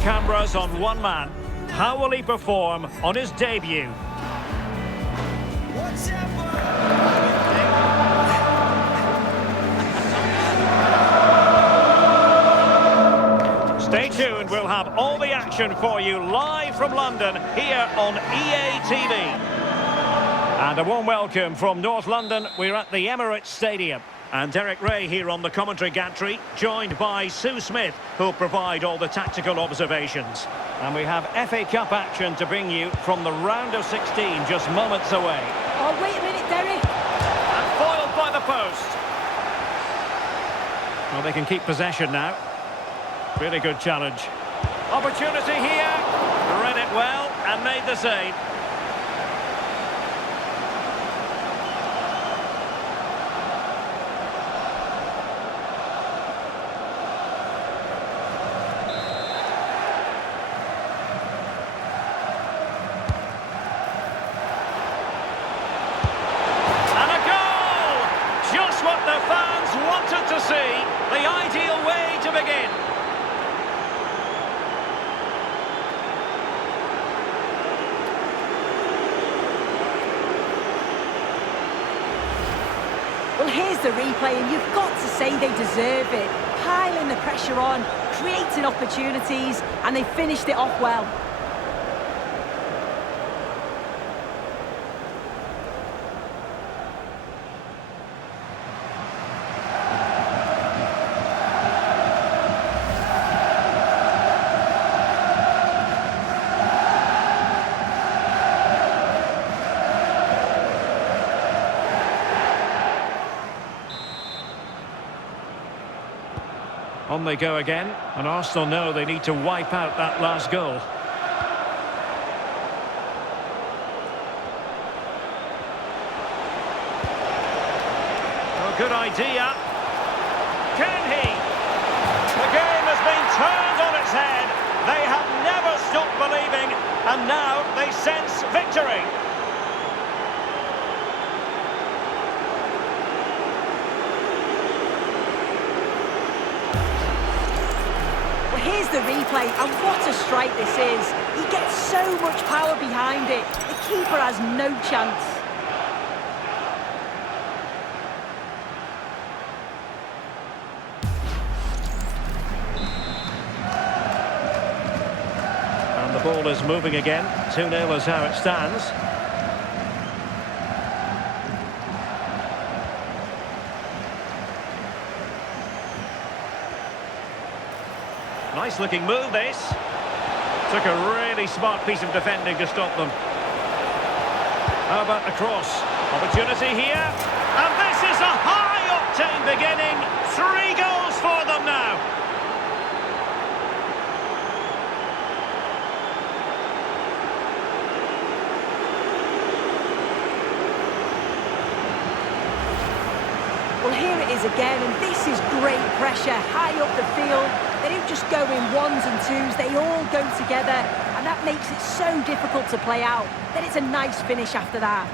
cameras on one man. How will he perform on his debut? Stay tuned, we'll have all the action for you live from London here on EA TV. And a warm welcome from North London. We're at the Emirates Stadium. And Derek Ray here on the commentary gantry, joined by Sue Smith, who'll provide all the tactical observations. And we have FA Cup action to bring you from the round of 16, just moments away. Oh, wait a minute, Derek. And foiled by the post. Well, they can keep possession now. Really good challenge. Opportunity here. Read it well and made the save. What the fans wanted to see, the ideal way to begin. Well, here's the replay, and you've got to say they deserve it. Piling the pressure on, creating opportunities, and they finished it off well. On they go again, and Arsenal know they need to wipe out that last goal. Oh, good idea. Can he? The game has been turned on its head. They have never stopped believing, and now they sense victory. Here's the replay, and what a strike this is. He gets so much power behind it. The keeper has no chance. And the ball is moving again. 2-0 is how it stands. Nice looking move this. Took a really smart piece of defending to stop them. How about the cross? Opportunity here. And this is a high-octane beginning. 3 goals for them now. Well, here it is again, and this is great pressure high up the field. They don't just go in ones and twos, they all go together, and that makes it so difficult to play out. Then it's a nice finish after that.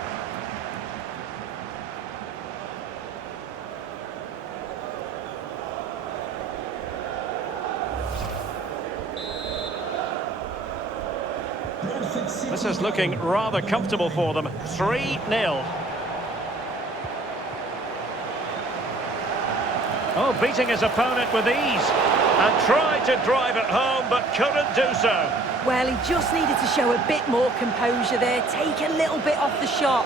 This is looking rather comfortable for them. 3-0. Oh, beating his opponent with ease. And tried to drive it home, but couldn't do so. Well, he just needed to show a bit more composure there, take a little bit off the shot.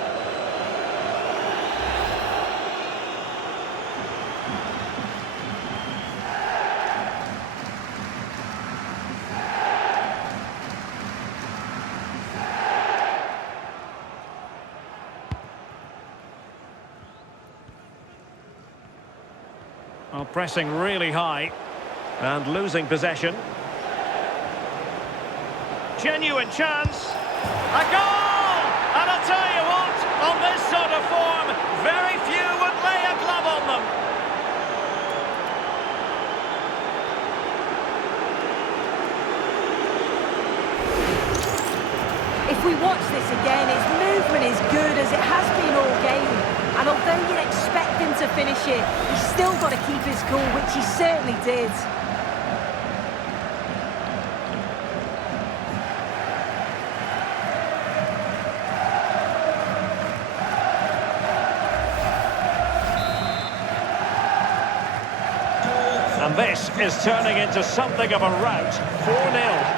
Well, pressing really high. And losing possession. Genuine chance. A goal! And I'll tell you what, on this sort of form, very few would lay a glove on them. If we watch this again, his movement is good as it has been all game. And although you'd expect him to finish it, he's still got to keep his cool, which he certainly did. is turning into something of a rout. 4-0.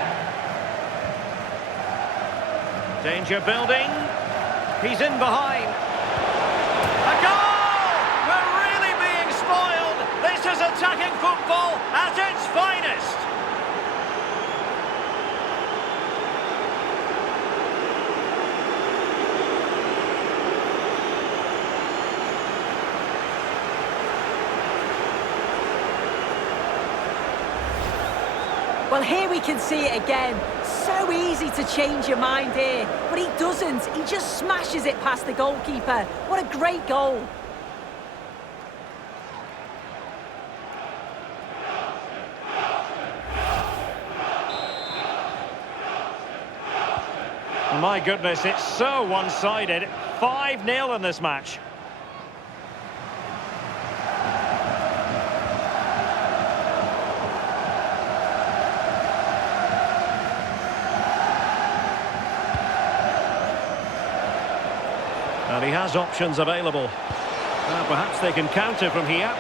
Danger building. He's in behind. A goal! We're really being spoiled. This is attacking football at its finest. Well, here we can see it again. So easy to change your mind here, but he doesn't. He just smashes it past the goalkeeper. What a great goal. My goodness, it's so one-sided. 5-0 in this match. And he has options available. Perhaps they can counter from here.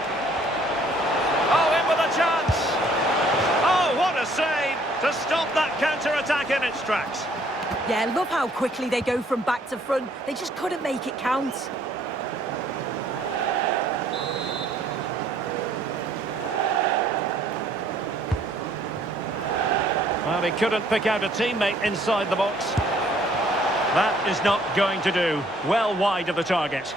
Oh, in with a chance! Oh, what a save to stop that counter-attack in its tracks. Yeah, love how quickly they go from back to front. They just couldn't make it count. Well, he couldn't pick out a teammate inside the box. That is not going to do. Well wide of the target.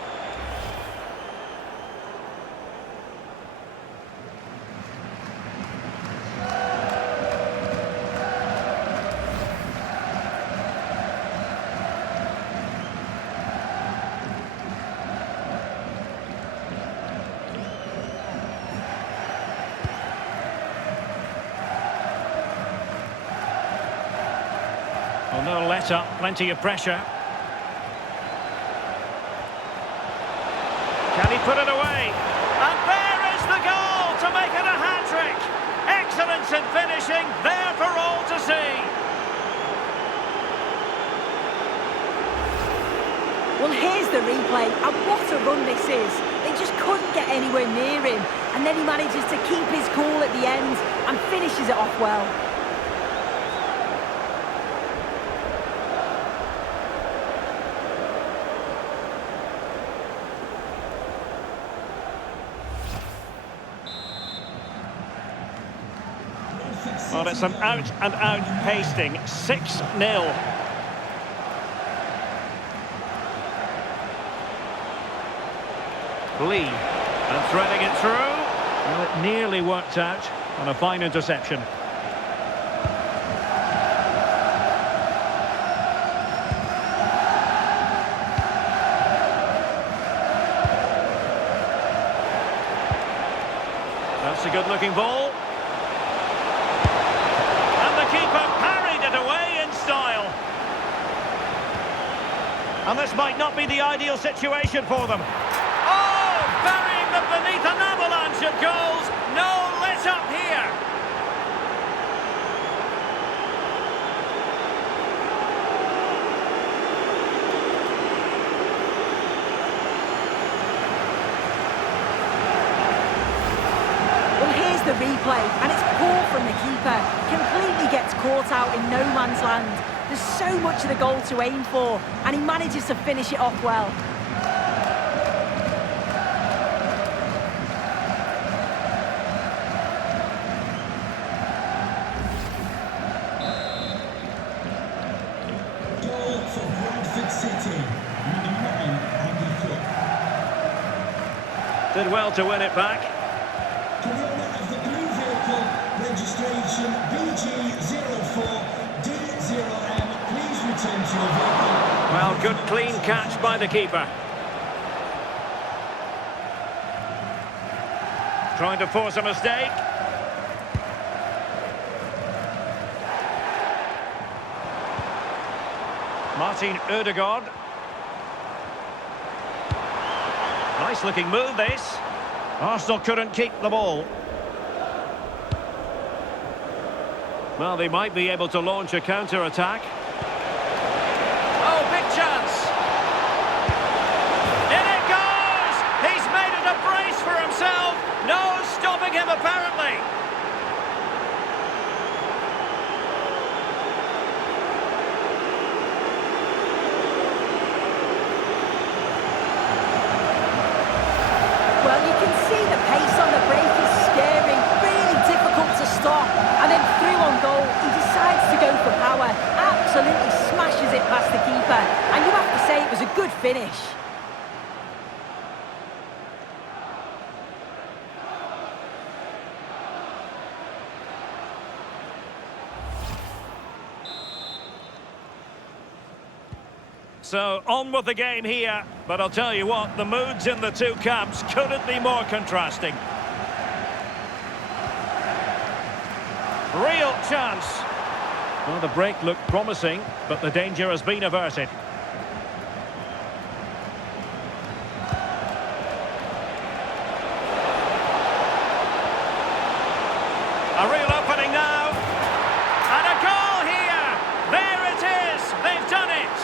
Well, no let up, plenty of pressure. Can he put it away? And there is the goal to make it a hat-trick. Excellence in finishing, there for all to see. Well, here's the replay, and what a run this is. They just couldn't get anywhere near him, and then he manages to keep his cool at the end and finishes it off well. Well, it's an out-and-out pasting. 6-0. Lee, and threading it through. Well, it nearly worked out on a fine interception. That's a good-looking ball. Keeper parried it away in style. And this might not be the ideal situation for them. Oh, burying them beneath an avalanche of goals. No let up here. Well, here's the replay, and it's poor from the keeper. Completely gets caught out in no man's land. There's so much of the goal to aim for, and he manages to finish it off well. Goal for Bradford City, number 9, Andy Cook. Did well to win it back. Owner of the blue vehicle, registration BG04D0M. Please return to your vehicle. Well, good clean catch by the keeper. Trying to force a mistake. Martin Ødegaard. Nice looking move this. Arsenal couldn't keep the ball. Well, they might be able to launch a counter-attack. Oh, big chance! In it goes! He's made it a brace for himself! No stopping him, apparently! to go for power, absolutely smashes it past the keeper, and you have to say it was a good finish. So, on with the game here, but I'll tell you what, the moods in the two camps couldn't be more contrasting. Real chance. Well, the break looked promising, but the danger has been averted. A real opening now. And a goal here! There it is! They've done it!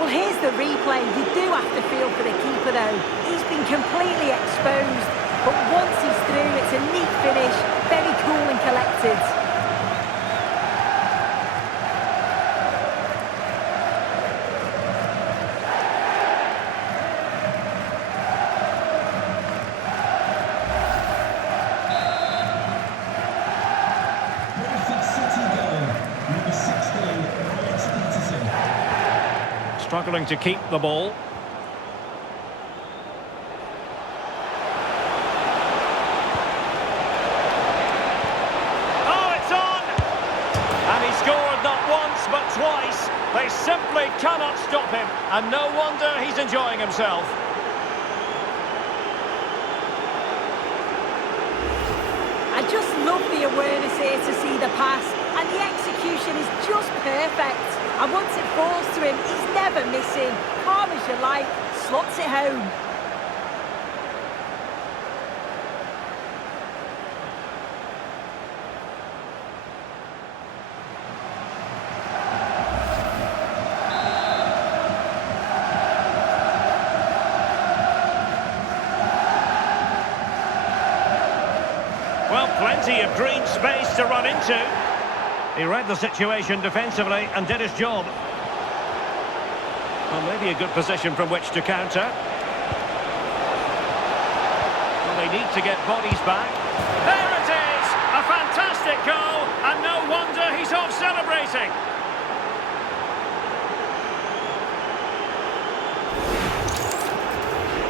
Well, here's the replay. You do have to feel for the keeper, though. He's been completely exposed. But once he's through, it's a neat finish. Very cool and collected. Bradford City goal. Number 16, Patterson. Struggling to keep the ball. Oh, it's on! And he scored not once, but twice. They simply cannot stop him. And no wonder he's enjoying himself. I just love the awareness here to see the pass, and the execution is just perfect. And once it falls to him, he's never missing. Calm as you like, slots it home. Well, plenty of green space to run into. He read the situation defensively and did his job. Well, maybe a good position from which to counter. Well, they need to get bodies back. There it is! A fantastic goal, and no wonder he's off celebrating.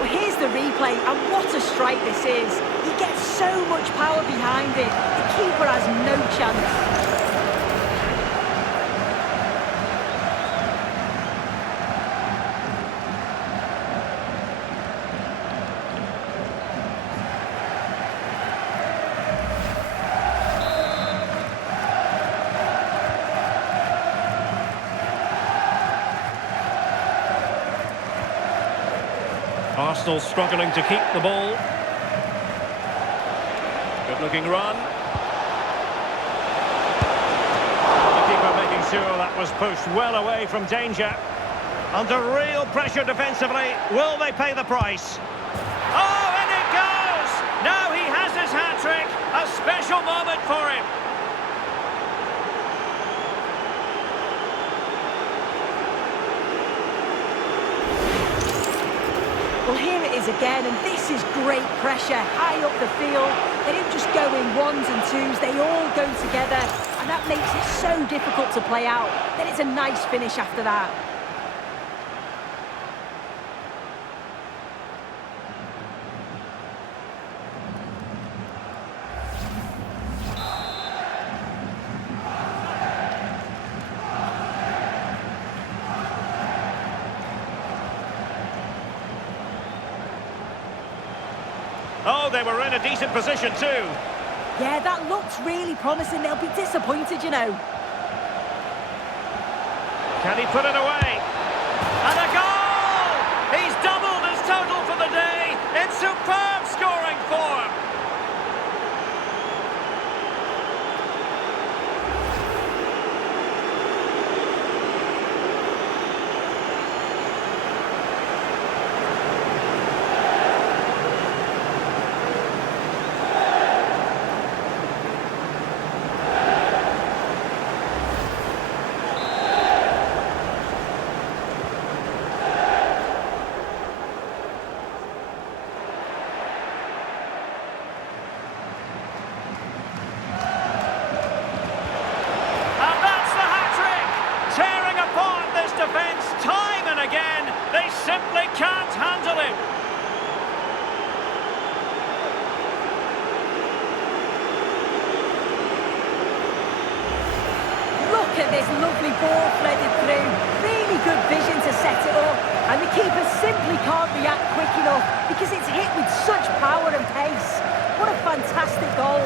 Well, here's the replay, and what a strike this is. He gets so much power behind it. The keeper has no chance. Arsenal struggling to keep the ball. Good looking run. The keeper making sure that was pushed well away from danger. Under real pressure defensively, will they pay the price? Oh, and it goes! Now he has his hat-trick. A special moment for him. Well, here it is again, and this is great pressure, high up the field. They don't just go in ones and twos, they all go together, and that makes it so difficult to play out. Then it's a nice finish after that. Oh, they were in a decent position too. Yeah, that looks really promising. They'll be disappointed, you know. Can he put it away? And a goal! He's doubled his total for the day. It's superb scoring form. And the keeper simply can't react quick enough because it's hit with such power and pace. What a fantastic goal.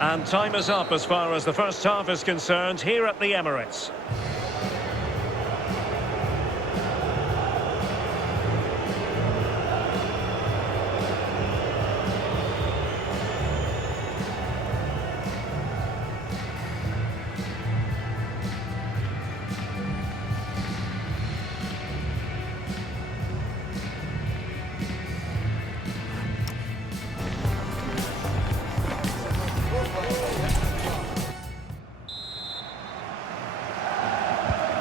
And time is up as far as the first half is concerned here at the Emirates.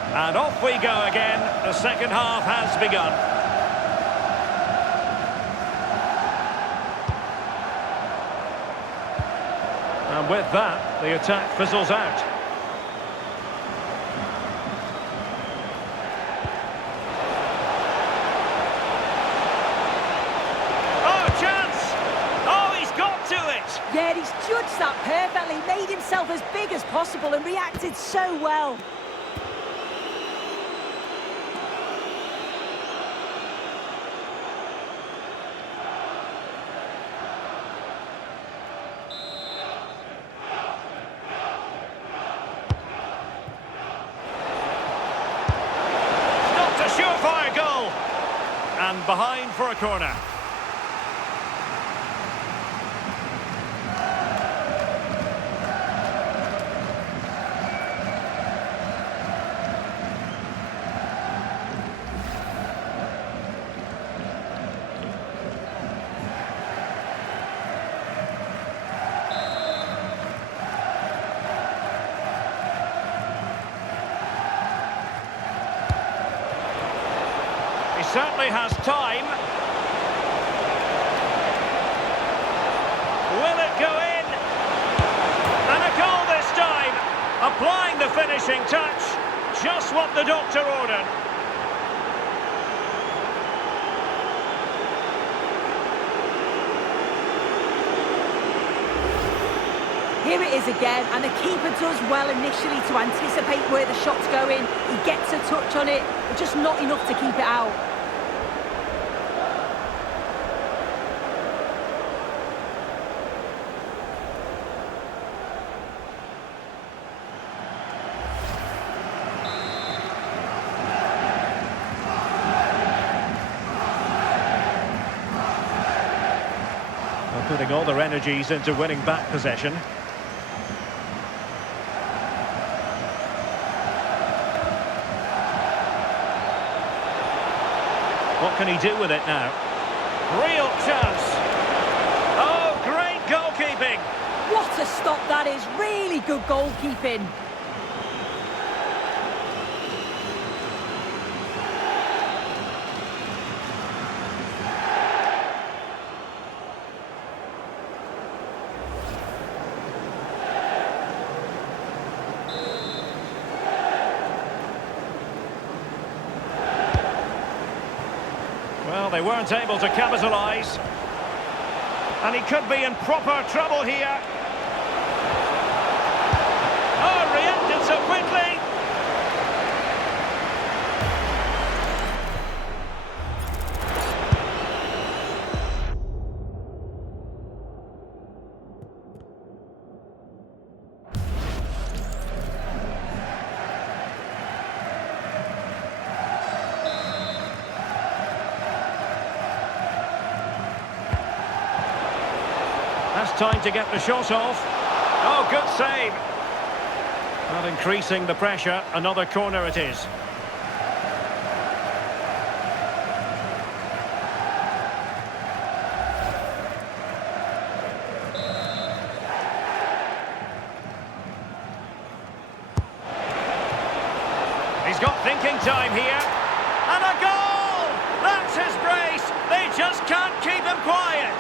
And off we go again. The second half has begun. And with that, the attack fizzles out. Oh, chance! Oh, he's got to it! Yeah, he's judged that perfectly, made himself as big as possible and reacted so well. Surefire goal! And behind for a corner. He certainly has time. Will it go in? And a goal this time. Applying the finishing touch. Just what the doctor ordered. Here it is again, and the keeper does well initially to anticipate where the shot's going. He gets a touch on it, but just not enough to keep it out. They're putting all their energies into winning back possession. What can he do with it now? Real chance. Oh, great goalkeeping. What a stop that is. Really good goalkeeping. Well, they weren't able to capitalise. And he could be in proper trouble here. Oh, reacted so quickly. That's time to get the shot off. Oh, good save. Not increasing the pressure. Another corner it is. He's got thinking time here. And a goal! That's his brace. They just can't keep him quiet.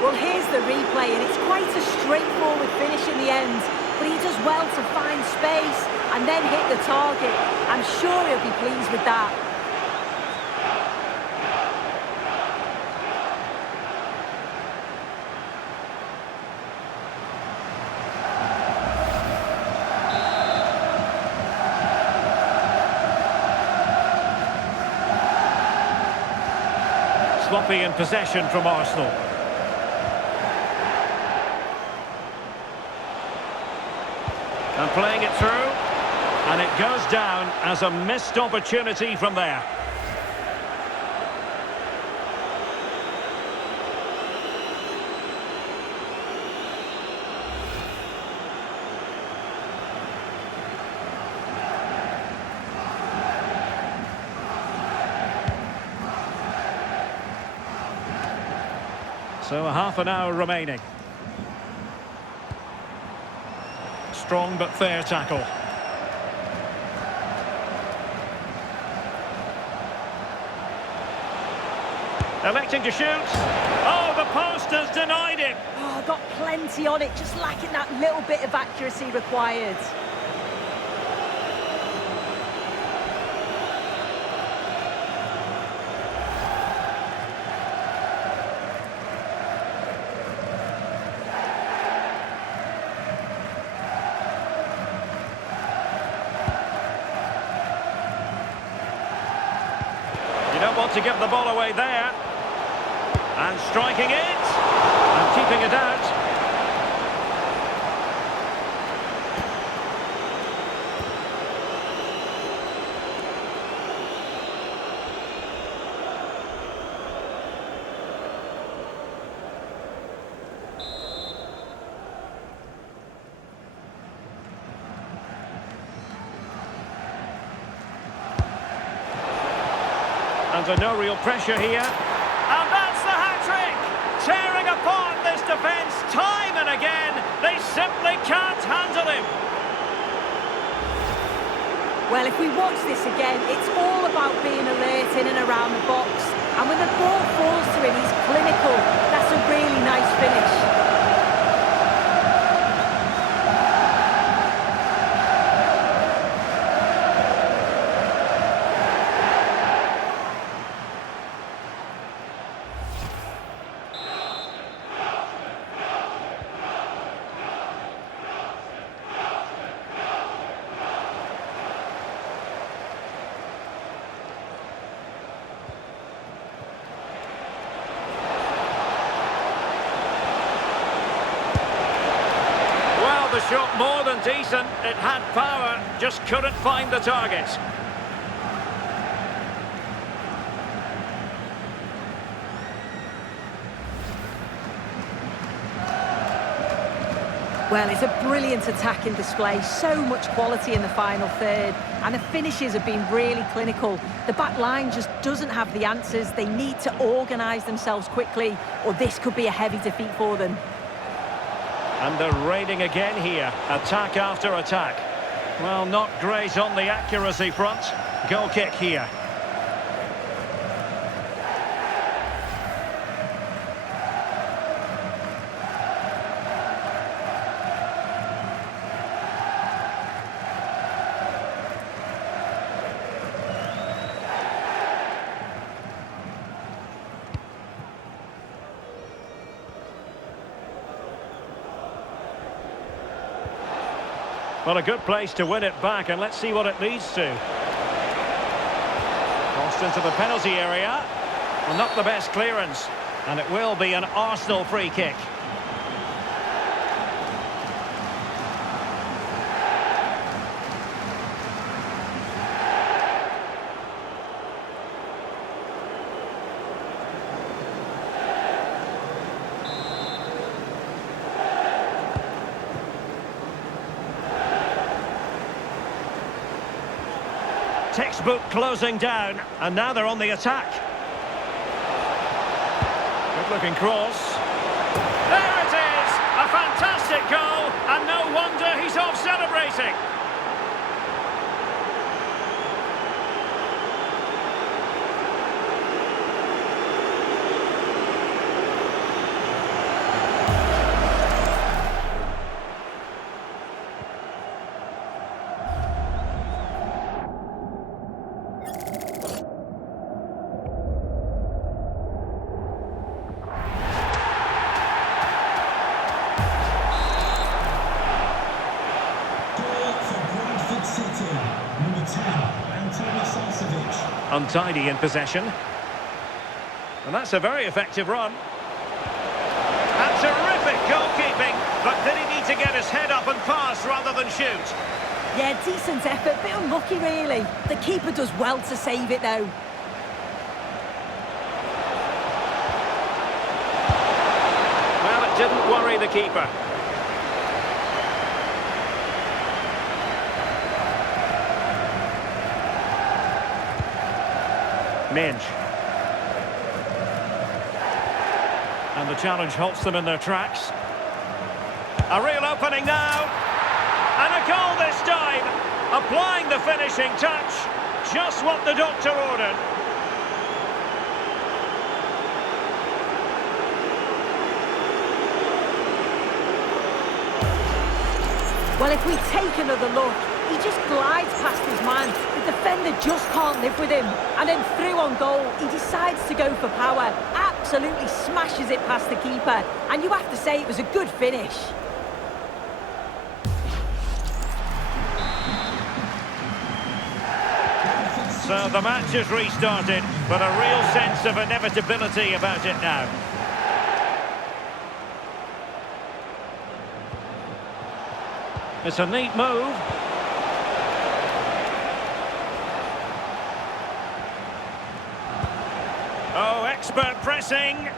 Well, here's the replay, and it's quite a straightforward finish in the end. but he does well to find space and then hit the target. I'm sure he'll be pleased with that. Sloppy in possession from Arsenal. And playing it through, and it goes down as a missed opportunity from there. So a half an hour remaining. Strong but fair tackle. Electing to shoot. Oh, the post has denied it. Oh, got plenty on it, just lacking that little bit of accuracy required. You don't want to give the ball away there. And striking it. And keeping it out. Under no real pressure here. And that's the hat-trick! Tearing apart this defence time and again. They simply can't handle him. Well, if we watch this again, it's all about being alert in and around the box. And when the ball falls to him, he's clinical. That's a really nice finish. The shot more than decent. It had power, just couldn't find the target. Well, it's a brilliant attacking display. So much quality in the final third. And the finishes have been really clinical. The back line just doesn't have the answers. They need to organise themselves quickly, or this could be a heavy defeat for them. And they're raiding again here. Attack after attack. Well, not great on the accuracy front. Goal kick here. Well, a good place to win it back, and let's see what it leads to. Crossed into the penalty area. Well, not the best clearance. And it will be an Arsenal free kick. Textbook closing down, and now they're on the attack. Good looking cross. There it is! A fantastic goal, and no wonder he's off celebrating. Untidy in possession. And that's a very effective run. And terrific goalkeeping, but did he need to get his head up and pass rather than shoot? Yeah, decent effort, bit unlucky really. The keeper does well to save it though. Well, it didn't worry the keeper. Minge. And the challenge halts them in their tracks. A real opening now. And a goal this time. Applying the finishing touch. Just what the doctor ordered. Well, if we take another look, he just glides past his man. The defender just can't live with him. And then through on goal, he decides to go for power. Absolutely smashes it past the keeper. And you have to say it was a good finish. So the match has restarted, but a real sense of inevitability about it now. It's a neat move. Oh, expert pressing.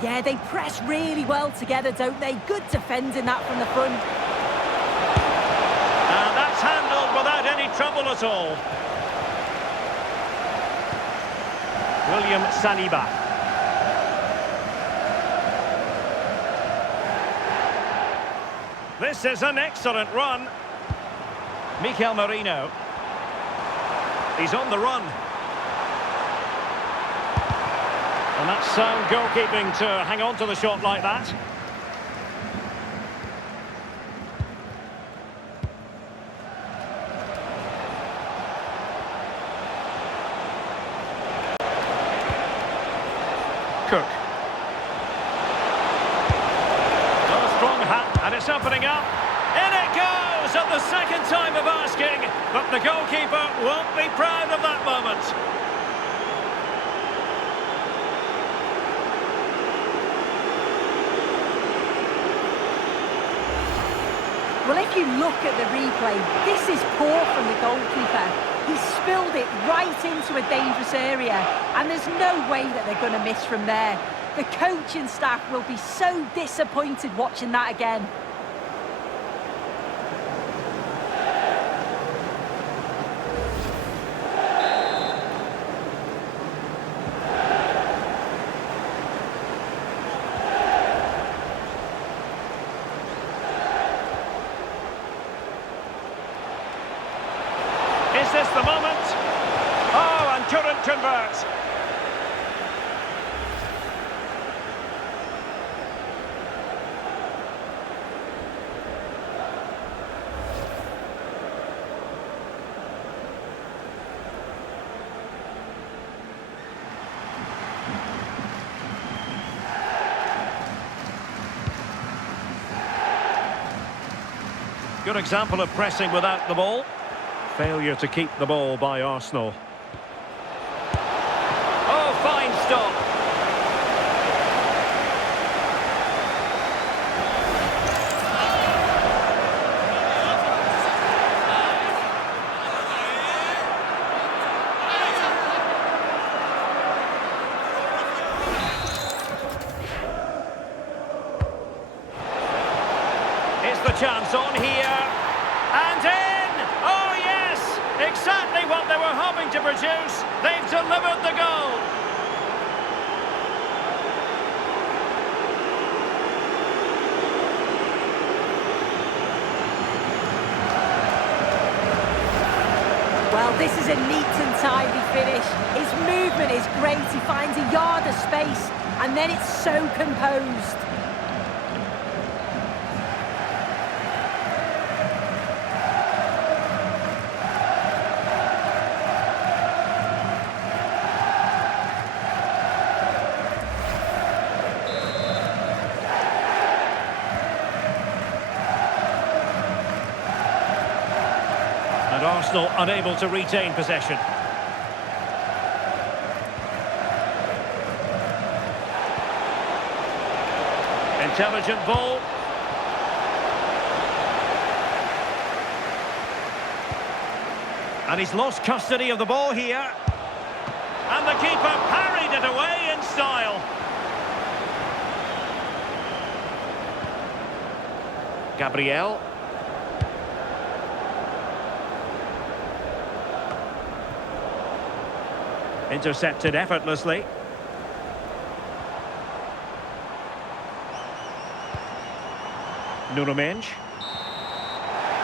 Yeah, they press really well together, don't they? Good defending that from the front. And that's handled without any trouble at all. William Saliba. This is an excellent run. Mikel Merino. He's on the run. And that's sound goalkeeping to hang on to the shot like that. Cook. Oh, strong hat, and it's opening up. In it goes at the second time of asking, but the goalkeeper won't be proud of that moment. Well, if you look at the replay, this is poor from the goalkeeper. He spilled it right into a dangerous area, and there's no way that they're going to miss from there. The coaching staff will be so disappointed watching that again. Is this the moment? Oh, and couldn't convert. Good example of pressing without the ball. Failure to keep the ball by Arsenal. Oh, fine stop. Is the chance on here? And in! Oh, yes! Exactly what they were hoping to produce. They've delivered the goal. Well, this is a neat and tidy finish. His movement is great. He finds a yard of space, and then it's so composed. And Arsenal unable to retain possession. Intelligent ball. And he's lost custody of the ball here. And the keeper parried it away in style. Gabriel. Intercepted effortlessly. Nuno Mendes.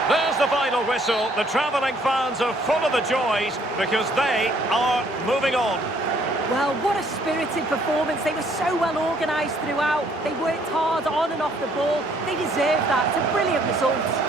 There's the final whistle. The travelling fans are full of the joys because they are moving on. Well, what a spirited performance. They were so well organised throughout. They worked hard on and off the ball. They deserve that. It's a brilliant result.